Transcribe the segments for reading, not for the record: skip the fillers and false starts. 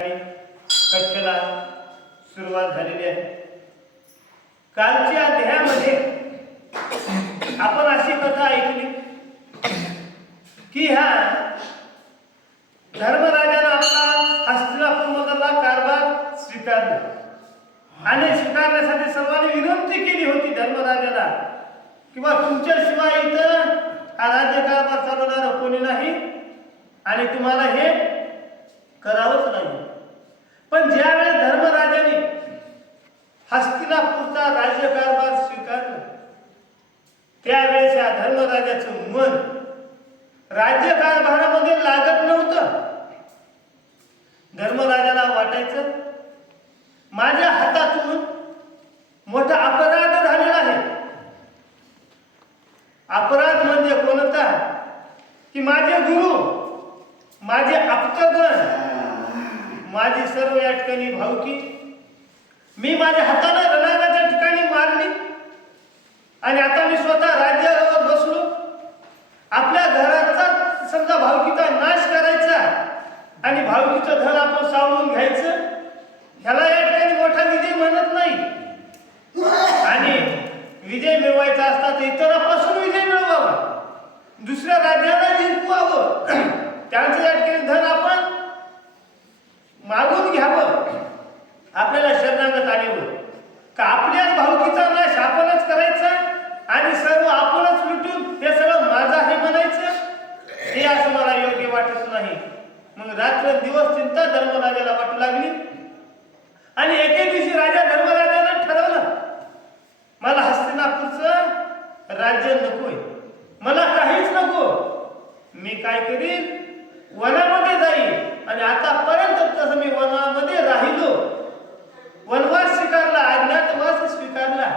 कथेला सुरुवात झालेली आहे. कालच्या अध्यायामध्ये आपण अशी कथा ऐकली की ह्या धर्मराजाने आपला हस्तिनापूरमधला कारभार स्वीकारला आणि स्वीकारण्यासाठी सर्वांनी विनंती केली होती धर्मराजाला किंवा तुमच्याशिवाय इथं हा राज्यकारभार चालवणारा कोणी नाही आणि तुम्हाला हे करावंच नाही. पण ज्यावेळेस धर्मराजाने हस्तिनापूरचा राज्यकारभार स्वीकारला त्यावेळेस या धर्मराजाचं मन राज्यकारभारामध्ये लागत नव्हतं. धर्मराजाला वाटायचं माझ्या हातातून मोठा अपराध झालेला आहे. अपराध म्हणजे कोणता की माझे गुरु, माझे आप्तगण, माझी सर्व या ठिकाणी भावकी मी माझ्या हाताने रणांगणाच्या ठिकाणी मारली आणि आता मी स्वतः राज्यावर बसलो. आपल्या घराचा समजा भावकीचा नाश करायचा आणि भावकीचं धन आपण सावरून घ्यायचं, ह्याला या ठिकाणी मोठा विजय म्हणत नाही. आणि विजय मिळवायचा असता तर इतरांपासून विजय मिळवावा, दुसऱ्या राज्याला जिंकवावं, त्यांचं या ठिकाणी धन आपण मागून घ्यावं, आपल्याला शरणागत आल्यावर का आपल्याच भावकीचा नाश आपणच करायचा आणि सर्व आपणच लुटून हे सगळं माझं आहे म्हणायचं, हे असं मला योग्य वाटत नाही. मग रात्र दिवस चिंता धर्मराजाला वाटू लागली आणि एके दिवशी राजा धर्मराजाने ठरवलं मला हस्तिनापूरचं राज्य नकोय, मला काहीच नको, मी काय करीन वनामध्ये जाईल आणि आतापर्यंत तसं मी वनामध्ये राहिलो, वनवास स्वीकारला, अज्ञातवास स्वीकारला,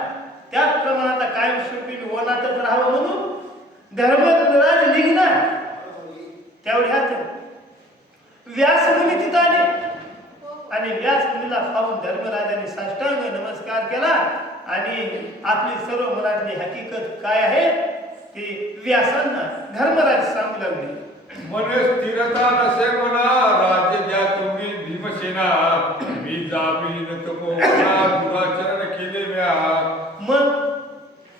त्याचप्रमाणे आता कायमस्वरूपी मी वनातच राहावं म्हणून धर्मराज निघणार. तेवढ्यात व्यासमुनी तिथं आले आणि व्यासमुनीला पाहून धर्मराजाने साष्टांग नमस्कार केला आणि आपली सर्व मनातली हकीकत काय आहे ती व्यासांना धर्मराज सांगू लागले. मने स्थिरता नसे म्हणा राज्य द्या तुम्ही भीमसेना, मी जामीन तपोवना दुराचरण केले व्या. मग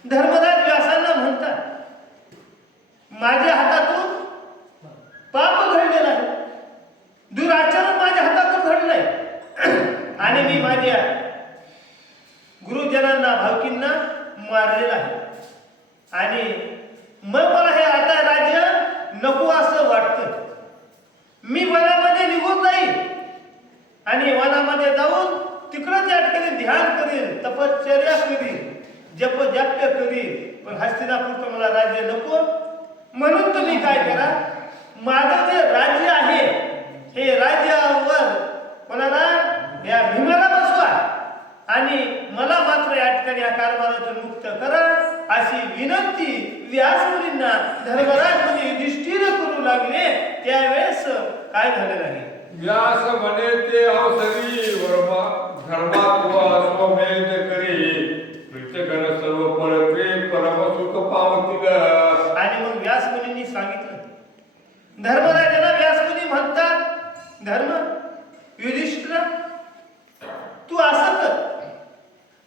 धर्मराज व्यासांना म्हणतात माझ्या हातातून पाप घडलेलं आहे, दुराचरण माझ्या हातातून घडलंय आणि मी माझ्या गुरुजनांना भावकींना मारलेलं आहे आणि मग मला हे आता राज्य नको असं वाटतं. मी वनामध्ये निघून जाईल आणि वनामध्ये जाऊन तिकडं त्या ठिकाणी ध्यान करील, तपश्चर्या करील, जपजाप्य करील, पण हस्तिनापूरचं मला राज्य नको. म्हणून तुम्ही काय करा, माझं जे राज्य आहे हे राज्यावर कोणाला या भीमाला बसवा आणि मला मात्र या ठिकाणी या कारभारातून मुक्त करा अशी विनंती व्यासमुनींना धर्मराज म्हणजे युधिष्ठिर करू लागले. त्यावेळेस काय झालं नाही. व्यास म्हणे ते अवसरी वर्मा धर्मात्वा स्वमेध करी प्रत्येकाने सर्व परत्वे परम सुख पावतील. आणि मग व्यासमुनींनी सांगितलं, धर्मराजाला व्यासमुनी म्हणतात धर्म युधिष्ठिर तू असं कर,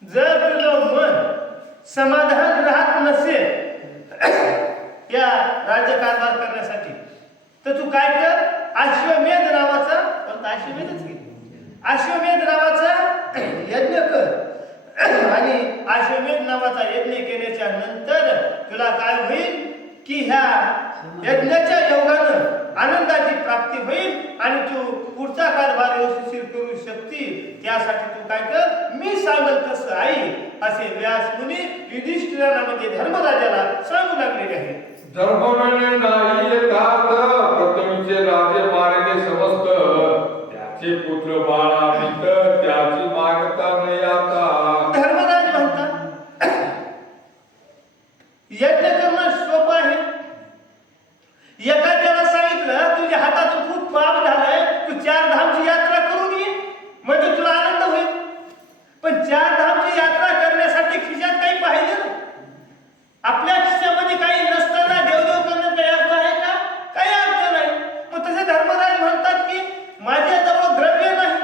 जर तुझं मन समाधान राहत नसेल या राज्यकारभार करण्यासाठी तर तू काय कर, अश्वमेध नावाचा, अश्वमेधच घे, अश्वमेध नावाचा यज्ञ कर आणि अश्वमेध नावाचा यज्ञ केल्याच्या नंतर तुला काय होईल की ह्या यज्ञाच्या योगानं आनंदाची प्राप्ती होईल आणि तू पुढचा कारभार यशस्वी करू शकतील. त्यासाठी तू काय कर, मी सांगल तसं आई, असे व्यासमुनी युधिष्ठिराला म्हणजे धर्मराजाला सांगू लागलेले आहे. धर्म म्हणे नाही यथार्थ प्रथमचे राजे मारले समस्त, त्याचे पुत्र बाळा मित्र त्याची मागता नाही आता. धर्मराज म्हणतात यज्ञ करणं सोपं आहे. एखाद्याला सांगितलं तुझ्या हातातून खूप पाप झालाय, तू 4 धामची यात्रा करून ये म्हणजे तुला आनंद होईल. पण 4 धामची यात्रा करण्यासाठी खिशात काही पाहिजे ना, आपल्या खिशामध्ये काही नसताना देवदेव करणं काही अर्थ आहे का? काही अर्थ नाही. मग तसे धर्मराज म्हणतात की माझ्याजवळ द्रव्य नाही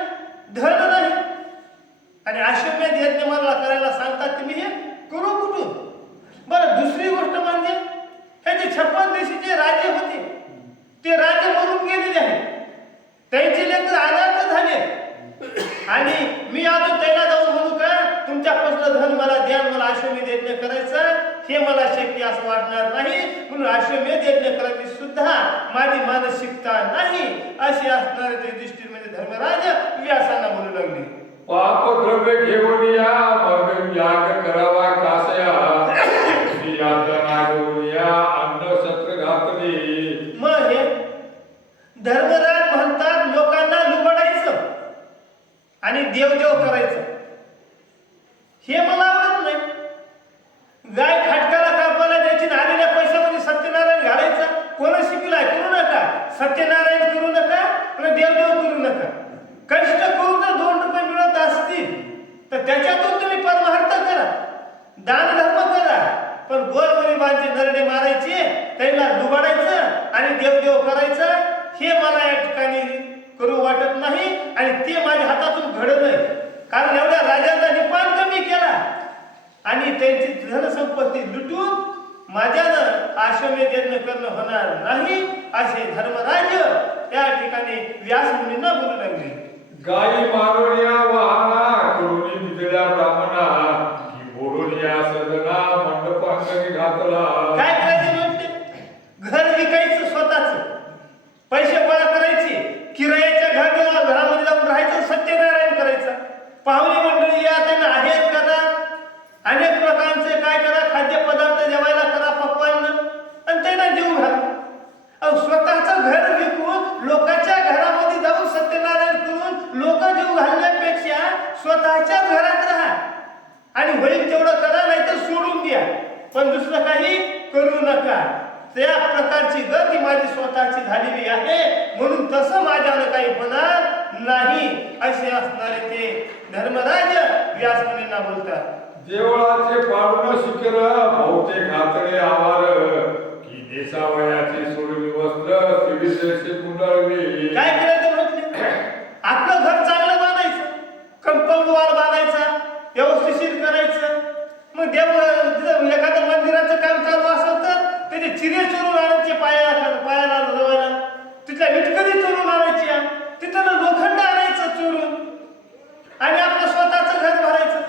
हे मला शक्य असं वाटणार नाही. म्हणून अश्वमेध यज्ञ करायची सुद्धा माझी मानसिकता नाही अशी असणारे ते युधिष्ठिर म्हणजे धर्मराज व्यासांना बोलू लागले. पाप द्रव्य घेऊन या मग याग करावा कासया यातना घेऊन या अन्न शस्त्र घातली. मग हे धर्मराज म्हणतात लोकांना लुबाडायचं आणि देवदेव करायचं हे मला आवडत नाही. गाय खाटकाला कापायला द्यायची आणि आलेल्या पैशामध्ये सत्यनारायण घालायचा. कोण शिकलाय? करू नका. सत्यनारायण करू नका आणि देवदेव करू नका. कष्ट करून जर 2 रुपये मिळत असतील तर त्याच्यातून तुम्ही परमार्थ करा, दान धर्म करा. पण गोरगरिबांचे नरडे मारायचे, त्यांना लुबाडायचं आणि देवदेव करायचं हे मला या ठिकाणी करू वाटत नाही. आणि ते माझ्या हातातून घडत नाही. कारण एवढ्या राजांचा निपान कमी केला आणि त्यांची धनसंपत्ती लुटून माझ्यानं अश्वमेध यज्ञ करणं होणार नाही असे धर्मराज त्या ठिकाणी व्यास मुनींना बोलू लागले. गायी मारून या वाहना करुणी दिलेल्या ब्राह्मणा की बोलून या सदना मंडपांगणी घातला. काय करायचं म्हणते? घर विकायचं स्वतःच, पैसे गोळा करायचे, किरायाच्या घरामध्ये जाऊन राहायचं, सत्यनारायण करायचं. पाहुणे मंडळी या, त्यांना आहेर करा, अनेक प्रकारचे काय करा, खाद्यपदार्थ जेवायला करा पक्वान्न आणि त्यांना जीव घाला. स्वतःचं घर विकून लोकांच्या घरामध्ये जाऊन सत्यनारायण करून लोक जीव घालण्यापेक्षा स्वतःच्याच घरात राहा आणि होईल तेवढं करा, नाही तर सोडून द्या, पण दुसरं काही करू नका. त्या प्रकारची गती माझी स्वतःची झालेली आहे. म्हणून तसं माझ्यानं काही होणार नाही असे असणारे ते धर्मराज व्यास मुनींना बोलतात. देवळाचे पाडून शिखर बहुते घातले आवार की देसावयाची सोडली वस्त्र श्रीविशेषी कुंडळली. काय करायचं म्हटले? आपलं घर चांगलं बांधायचं, कंपाऊंड वॉल बांधायचा, व्यवस्थिशीर करायचं. मग देव एखादं मंदिराचं काम चालू असेल तर त्याचे चिरे चोरून आणायचे, पायाला रवायला, तिथल्या विटकरी चोरून आणायच्या, तिथं लोखंड आणायचं चोरून आणि आपलं स्वतःचं घर भरायचं.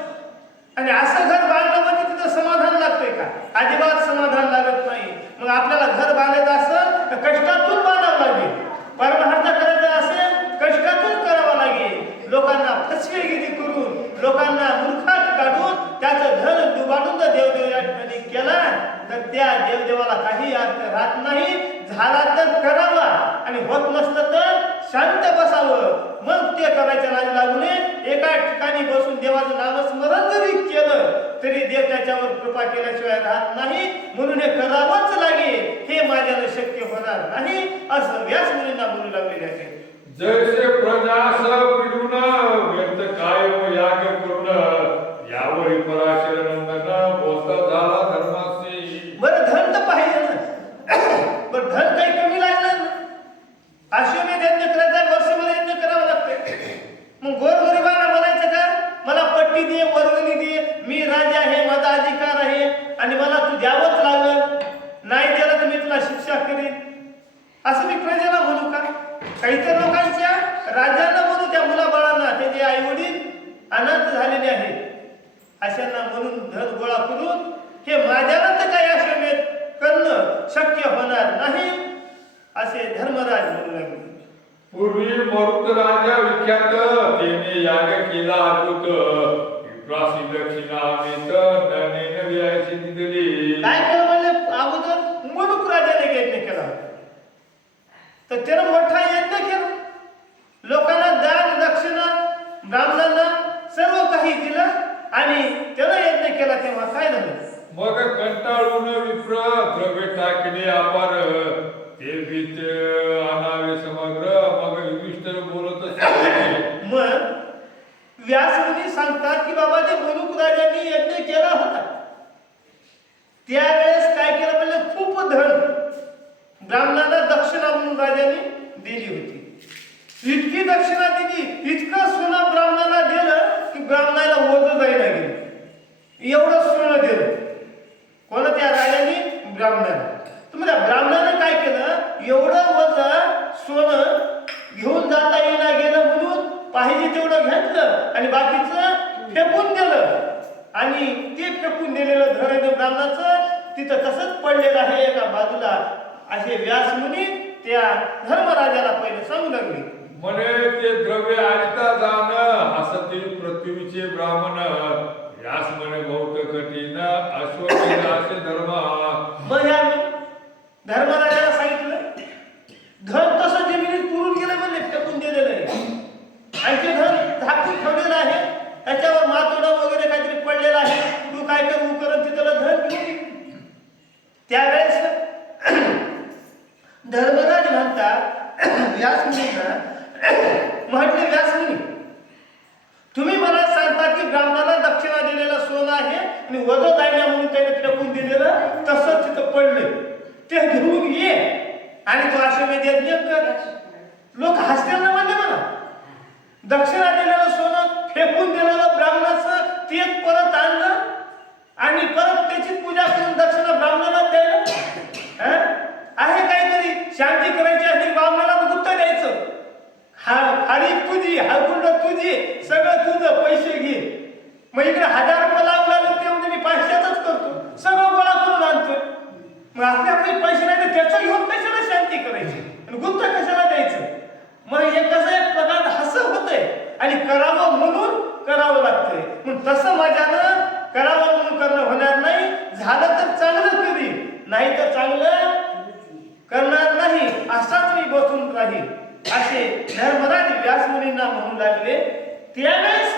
आणि असं घर बांधलं म्हणजे तिथं समाधान लागतंय का? अजिबात समाधान लागत नाही. मग आपल्याला घर बांधायचं असेल तर कष्टातून बांधावं लागेल, परमार्थ करायचं असेल कष्टातून करावं लागेल. लोकांना फसवेगिरी करून, लोकांना मूर्खात काढून त्याचं धन दुबाडून जर देवदेव या ठिकाणी केला तर त्या देवदेवाला काही अर्थ राहत नाही. झाला तर करावा आणि होत नसलं तर शांत बसावं. मग ते करायच्या नादी लागू नये. एका ठिकाणी बसून देवाचं नामस्मरण जरी केलं तरी देव त्याच्यावर कृपा केल्याशिवाय राहत नाही. म्हणून हे करावंच लागेल. हे माझ्यानं शक्य होणार नाही असं व्यास मुनींना बोलू लागलेले आहे. जैसे प्रजास पिडून व्यर्थ कायम याग करून यावरी पराशर नंदन बोलता झाला धर्मासी. बरं धन तर पाहिजे ना. बरं धन काही कमी लागलं ना. अश्वमेध यज्ञ करायचा, वर्षभर यज्ञ करावं लागतंय. मग गोरगरिबांना म्हणायचं का मला पट्टी दे, वर्गणी दे, मी राजा आहे, माझा अधिकार आहे आणि मला तू द्यावंच लागल, नाही दिलं तर मी तुला शिक्षा करीन असं मी प्रजेला म्हणू का? काहीतरी लोकांच्या राजांना म्हणू, त्या मुलाबाळांना, त्याचे आई वडील अनाथ झालेले आहेत अशांना म्हणून धन गोळा करून हे माझ्याला तर काही अश्वमेध करणं शक्य होणार नाही असे धर्मराज म्हणू लागले. पूर्वी मरुत राजा विख्यात त्याने याग केला अद्भुत विप्रासी दक्षिणा मित ननेन व्यायची दिली. काय केलं म्हणजे अगोदर मनुक राजाने यज्ञ केला तर त्यानं मोठा यज्ञ केला, लोकांना दान दक्षिणा ब्राह्मणांना सर्व काही दिलं आणि त्यानं यज्ञ केला. तेव्हा काय झालं? मग कंटाळून विप्र द्रव्य टाकले अपार ते बीत आणावे समग्र. मग युधिष्ठिर बोलत असते. मग व्यास मुनी सांगतात की बाबा ते मनुक राजांनी यज्ञ केला होता त्यावेळेस काय केलं म्हणजे खूप धन ब्राह्मणांना दक्षिणा म्हणून राजांनी दिली होती. इतकी दक्षिणा दिली, इतकं सोनं ब्राह्मणाला दिलं की ब्राह्मणाला ओझं जायला गेलं. एवढं सोनं दिलं कोण? त्या राजांनी ब्राह्मणाला. तुम्हाला ब्राह्मणाने काय केलं? एवढं वजन सोनं घेऊन जाता येईना गेलं म्हणून पाहिजे तेवढं घेतलं आणि बाकीचं फेकून दिलं आणि ते फेकून दिलेलं धन ब्राह्मणाचं तिथं तसंच पडलेलं आहे एका बाजूला. असे व्यासमुनी त्या धर्मराजाला पहिले सांगू लागले. म्हणे ते द्रव्य आणता जाण असती पृथ्वीचे ब्राह्मण. व्यास म्हणे बहुत कठीण अश्वमेध असे धर्म. मग या धर्मराजाला सांगितलं धन तसं जमिनीत पुरून गेलं म्हणले, फेकून दिलेलं आहे. आणि ते धन झाकून ठेवलेलं आहे, त्याच्यावर मातोडा वगैरे काहीतरी पडलेला आहे. तू काय कर करत तिथं धन घेऊन ये. त्यावेळेस धर्मराज म्हणतात व्यासमुनींना, म्हटले व्यासमुनी तुम्ही मला सांगता की ब्राह्मणाला दक्षिणा दिलेलं सोनं आहे आणि वध दायना म्हणून त्याने फेकून दिलेलं तसंच तिथं पडले, ते घेऊन ये आणि तो अश्वमेध यज्ञ कर. लोक हसतील ना म्हणले मला, दक्षिणा दिलेलं सोनं फेकून दिलेलं ब्राह्मणाचं तेच परत आणलं आणि परत त्याची पूजा करून दक्षिणा ब्राह्मणाला द्यायला. आहे काहीतरी शांती करायची असली ब्राह्मणाला गुप्त द्यायचं. हा हाडी तुझी, हा गुंड तुझी, सगळं तुझं, पैसे घे. मग इकडे 1000 रुपये लागला ते म्हणजे मी 500च करतो, सगळं गोळा करून आणतोय. मग आपले पैसे नाही तर त्याचं घेऊन कशाला शांती करायची आणि गुप्त कशाला द्यायचं. मग हे कसं एक प्रकार हसं होतंय आणि करावं म्हणून करावं लागतंय. मग तसं माझ्यानं करावं म्हणून करणं होणार नाही. झालं तर चांगलं करी, नाही तर चांगलं करणार नाही, असाच मी बसून राहील असे धर्मराज व्यासमुनींना म्हणू लागले. त्यावेळेस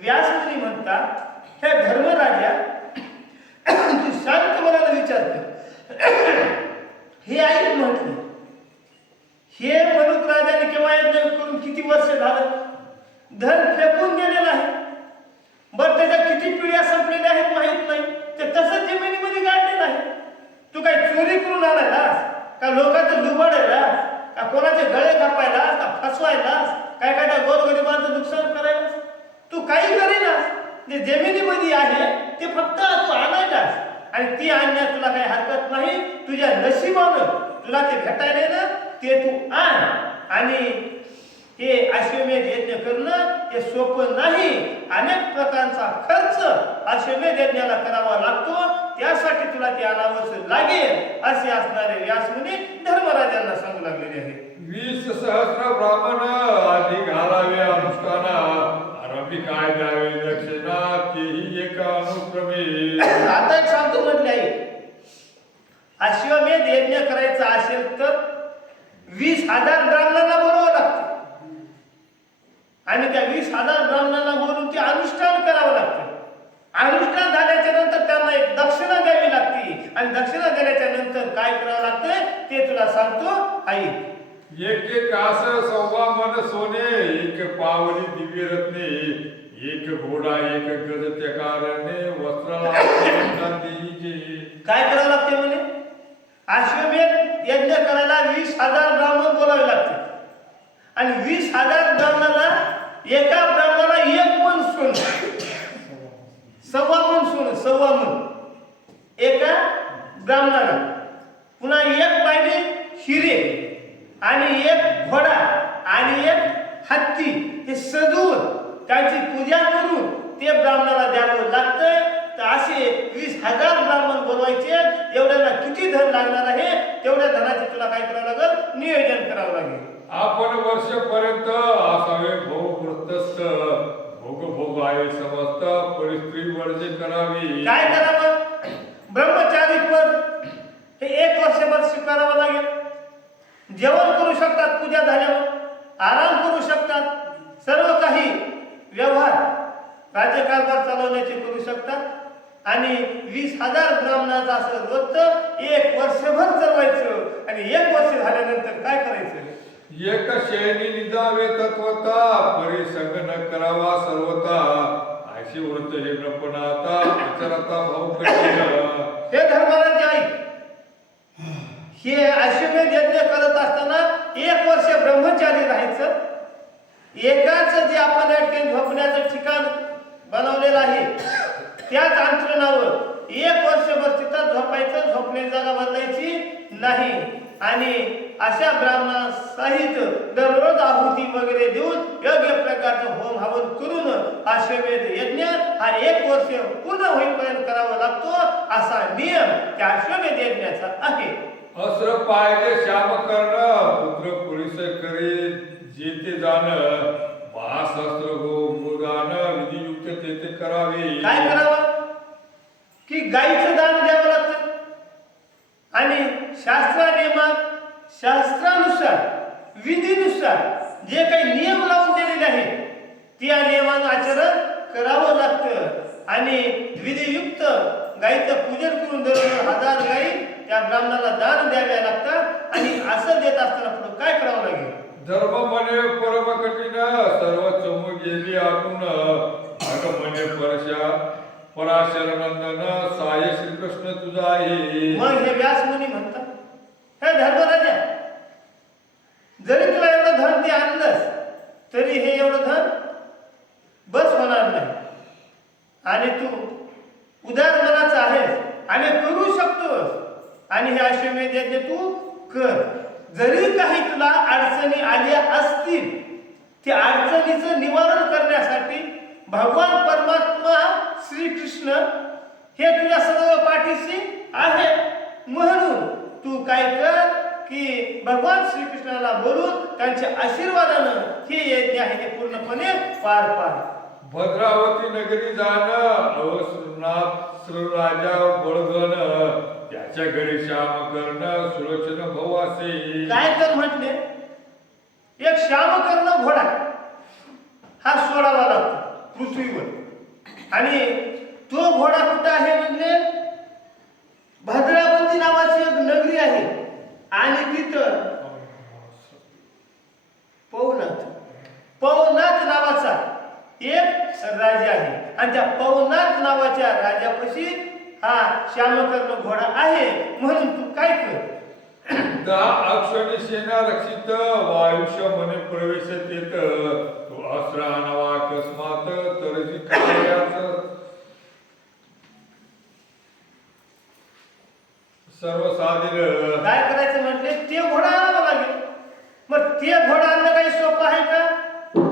व्यासमुनी म्हणतात हे धर्मराजा तू शांत मनाने विचार कर. हे ऐक म्हटले, हे मनुक राजाने केव्हा यज्ञ करून किती वर्ष झालं, धन फेकून गेलेलं आहे. बरं त्याच्या किती पिढ्या संपलेल्या आहेत माहित नाही, ते तसंच जमिनीमध्ये गाडलेलं आहे. तू काय चोरी करून आणायलास का, लोकांचं लुबाडायलास का, कोणाचे गळे कापायलास का, फसवायलास काय काय, गोरगरिबांचं नुकसान करायलास. तू काही करीनास, जे जमिनीमध्ये आहे ते फक्त तू आणायलास आणि ती आणण्यात तुला काही हरकत नाही. तुझ्या नशिबानं तुला ते भेटायला ना ते तू आण. आणि हे अश्वमेध यज्ञ करणं हे सोपं नाही. अनेक प्रकारचा खर्च अश्वमेध यज्ञाला करावा लागतो, त्यासाठी तुला ते आणावंच लागेल असे असणारे व्यासमुनी धर्मराजांना सांगू लागलेले आहेत. 20 सहस्र ब्राह्मण आधी घालावे अनुष्ठान. आरंभी काय द्यावे दक्षिणा तेही एका अनुक्रमे. आता एक सांगतो म्हटले आहे, अश्वमेध यज्ञ करायचा असेल तर 20,000 ब्राह्मणांना बोलावं लागतं आणि त्या 20,000 ब्राह्मणांना बोलून ते अनुष्ठान करावं लागतं. अनुष्ठान झाल्याच्या नंतर त्यांना एक दक्षिणा द्यावी लागते आणि दक्षिणा दिल्याच्या नंतर काय करावं लागतंय ते तुला सांगतो ऐक. एक कास 1.25 मन सोने, एक पावली दिव्य रत्ने, एक घोडा एक गज त्या कारणे वस्त्राला काय करावं लागते म्हणे, अश्वमेध यज्ञ करायला 20,000 ब्राह्मण बोलावे लागते आणि 20,000 ब्राह्मणाला एका ब्राह्मणाला 1 मन सोनं, 1.25 मन सोनं, 1.25 मन एका ब्राह्मणाला. पुन्हा 1 पायली हिरे आणि 1 घोडा आणि 1 हत्ती हे सजवून त्याची पूजा करून ते ब्राह्मणाला द्यावं लागतं. तर असे 20,000 ब्राह्मण बोलवायचे. एवढ्याला किती धन लागणार आहे तेवढ्या धनाचे तुला काय करावं लागेल, नियोजन करावं लागेल. आपण वर्षपर्यंत असावे भोगवृत्तस्थ, भोग आहे समस्त परिस्त्री वर्जे करावी. काय करावं, ब्रह्मचारी पद हे 1 वर्षभर स्वीकारावं लागेल. जेवण करू शकतात, पूजा झाल्यावर आराम करू शकतात, सर्व काही व्यवहार राज्यकारभार चालवण्याचे करू शकतात आणि 20,000 ब्राह्मणाचं असं रोजचं 1 वर्षभर चालवायचं आणि 1 वर्ष झाल्यानंतर काय करायचं, एक शयनी निजावे तत्वता परिसंग न करावा सर्वता. अशी वृत्त हे ब्रह्मनाता विचारता भाऊ कठीण. हे धर्मराज ऐक, हे अश्वमेध यज्ञ करत असताना 1 वर्ष ब्रह्मचारी राहायचं. एकाच जे आपण झोपण्याचं ठिकाण बनवलेलं आहे त्याच अंतरणावर 1 वर्षभर तिथं झोपायचं, झोपण्याची जागा बदलायची नाही आणि अशा ब्राह्मणा सहित दररोज आहुती वगैरे देऊन योग्य प्रकारचं होम हवन करून अश्वमेध यज्ञ हा 1 वर्ष पूर्ण होईपर्यंत करावा लागतो असा नियम त्या अश्वमेध यज्ञाचा आहे. अस्त्र पाहिले श्याम कर्ण पुत्र पुरुष करी जेते जाण महाशास्त्र गो मुदान विधियुक्त तेथे करावे. काय करावं की गाईचं दान द्यावं लागतं आणि शास्त्रानुसार विधीनुसार जे काही नियम लावून दिलेले आहेत त्या नियमानं आचरण करावं लागतं आणि विधियुक्त गाईचं पूजन करून दररोज 1000 गाई त्या ब्राह्मणाला दान द्याव्या लागतात. आणि असं देत असताना पुढे काय करावं लागेल. धर्म म्हणे परम कठीण सर्व चमू गेली आतून अग म्हणे पराशर नंदन साय श्रीकृष्ण तुझा आहे. मग हे व्यास मुनी म्हणतात हे धर्मराजा जरी तुला एवढं धन ते आणलंस तरी हे एवढं धन बस होणार नाही आणि तू उदार मनाचा आहेस आणि करू शकतोस आणि हे अश्वमेध यज्ञ तू कर. जरी काही तुला अडचणी आल्या असतील त्या अडचणीचं निवारण करण्यासाठी भगवान परमात्मा श्रीकृष्ण हे तुझ्या सर्व पाठीशी आहे. म्हणून तू काय कर की भगवान श्रीकृष्णाला बोलून त्यांच्या आशीर्वादानं हे यज्ञ आहे ते पूर्णपणे पार पाड. भद्रावती नगरी जाण अवसरनाथ राजा बळगण त्याच्या घरी श्याम कर्ण सुलोचन भाऊ असे. काय कर म्हटले एक श्यामकर्ण घोडा हा सोडावा लागतो पृथ्वीवर आणि तो घोडा कुठं आहे म्हणजे भद्रावती नावाची एक नगरी आहे आणि तिथं पवनाथ नावाचा एक राजा आहे आणि त्या पवनाथ नावाच्या राजापाशी हा श्यामकर्ण घोडा आहे. म्हणून तू काय कर 10 अक्षणी सेना रक्षित वायुष्य म्हणे प्रवेश येत तो अस्त्र आणावा अकस्मात तरजी कार्याच सर्व साधील. काय करायचं म्हटले ते घोडा आणावं लागेल. मग ते घोडा आणणं काही सोपं आहे का.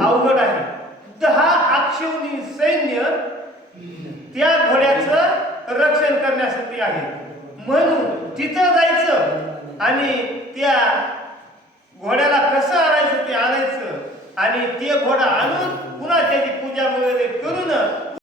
अवघड आहे. 10 अक्षौणी सैन्य त्या घोड्याचं रक्षण करण्यासाठी आहे. म्हणून तिथं जायचं आणि त्या घोड्याला कसं आणायचं ते आणायचं आणि ते घोडा आणून